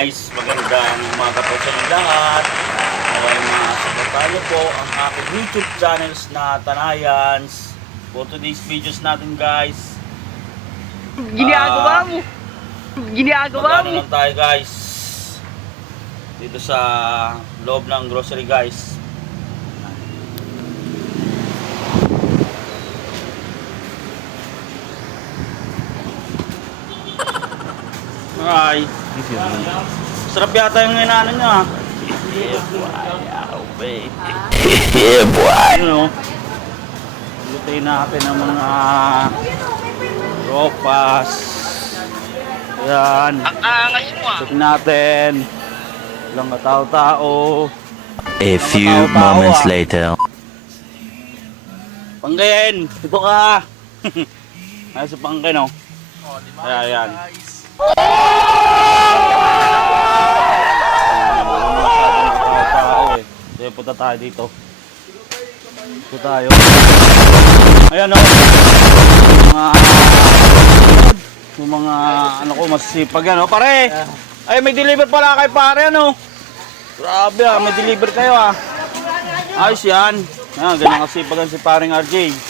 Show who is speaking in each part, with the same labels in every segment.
Speaker 1: guys, magandang umaga po sa inyo lahat. Okay, mga niyo po ang aking YouTube channels na Tanayans. For today's videos natin guys,
Speaker 2: Ginagawa
Speaker 1: Ah.
Speaker 2: mo. Ginagawa
Speaker 1: magano
Speaker 2: mo.
Speaker 1: lang tayo guys. Dito sa loob ng grocery guys. Ay, sarap yata yung inaano niya. Yeah, boy. Oh, baby. Yeah, boy. You know, lutuin natin ang mga ropas. Yan.
Speaker 2: Ang angas mo ah.
Speaker 1: Check natin. Ilang katao-tao.
Speaker 3: A few moments later.
Speaker 1: Panggayin! Ito ka! Ay, si Panggayin, oh. Ayan, ayan. Kaya punta tayo dito. Dito tayo. Ayan oh. Mga yung mga ano ko masisipag yan oh. Pare! Ay may deliver pala kay pare ano. Grabe ah, may deliver kayo ah. Ayos yan. Ah, ganun kasipagan si paring RJ.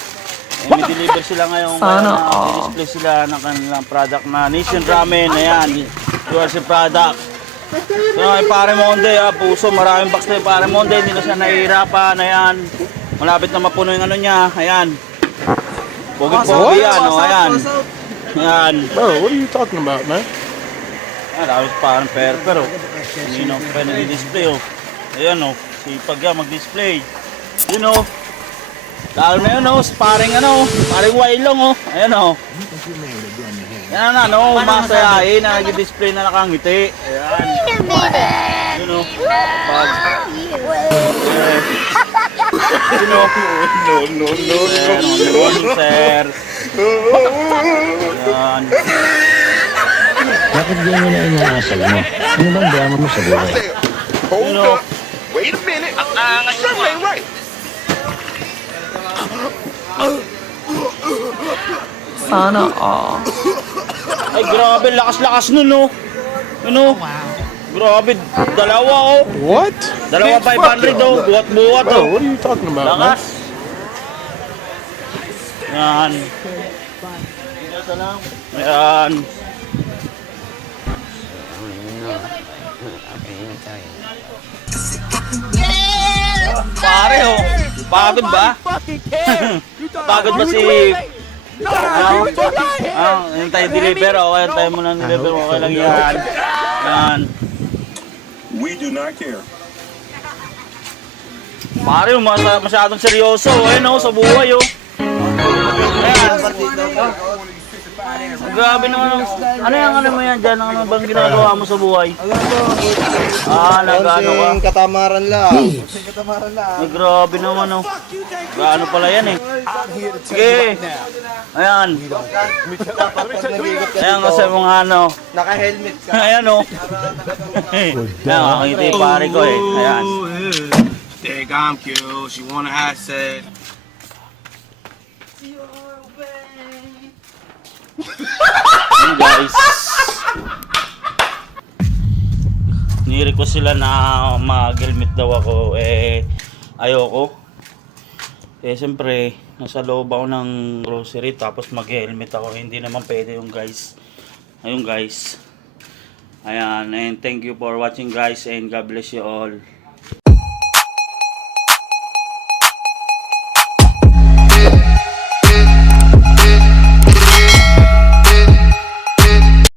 Speaker 1: Eh, may deliver sila ngayon. Sana display sila ng kanilang product na Nation Ramen. Ayan. Yours si product. So, ay pare Monde, ah, puso, maraming box na yung pare Monde, hindi na siya nahihirapan, ayan. Malapit na mapuno yung ano niya, ayan. Pogi-pogi yan, oh, ayan. Ayan.
Speaker 4: Bro, what are you talking about, man?
Speaker 1: Ayan, tapos parang per pero. Sino pa nag-display, oh. Ayan, oh. Sipag yan, mag-display. Yun, oh. Lalo na yun, oh. Sparring, ano, paring wailong, oh. Ayan, oh. Yan na, no, masayahin na nag-display na nakangiti. Ayan. Yun, oh. Pag, yun, oh.
Speaker 4: No, no, no,
Speaker 1: Ayan, oh, yun, sir. Ayan.
Speaker 3: Bakit ganyan na inaasal mo? Ano bang drama mo sa buhay?
Speaker 4: Hold
Speaker 1: know-
Speaker 4: up. Wait a minute.
Speaker 2: Ang angas mo
Speaker 4: Something
Speaker 2: ah.
Speaker 4: right.
Speaker 2: Sana ah.
Speaker 1: Ay, grabe, lakas-lakas nun, no? Ano? Grabe, dalawa, oh.
Speaker 4: What?
Speaker 1: Dalawa
Speaker 4: Bitch, fuck
Speaker 1: 500,
Speaker 4: y'all.
Speaker 1: oh. Buhat-buhat,
Speaker 4: Bro,
Speaker 1: oh.
Speaker 4: what are you talking about, man?
Speaker 1: Lakas. Yan. Yan. Pare, oh. Pagod ba? Pagod ba si... Ah, yung tayo deliver, okay, tayo muna deliver, okay lang yan. Yan.
Speaker 5: We do not care.
Speaker 1: Pare, mas masyadong seryoso, eh, no, sa buhay, oh. Ayan. Grabe naman. ang- Ano yung ano mo yan dyan? Ano bang ginagawa mo sa buhay? Ah, nag-ano ka?
Speaker 6: katamaran lang.
Speaker 1: Ay, grabe naman, oh. Gaano pala yan, eh. Sige. Ayan. Ayan kasi mga ano.
Speaker 6: Naka-helmet ka.
Speaker 1: Ayan, oh. Ayan, makakita yung pare ko, eh. Ayan.
Speaker 5: I'm cute. She wanna have sex.
Speaker 1: Yun guys. Ni-request sila na mag-helmet daw ako. Eh, ayoko. Eh, siyempre, nasa loob ako ng grocery tapos mag-helmet ako. Hindi naman pwede yung guys. Ayun guys. Ayan, and thank you for watching guys and God bless you all.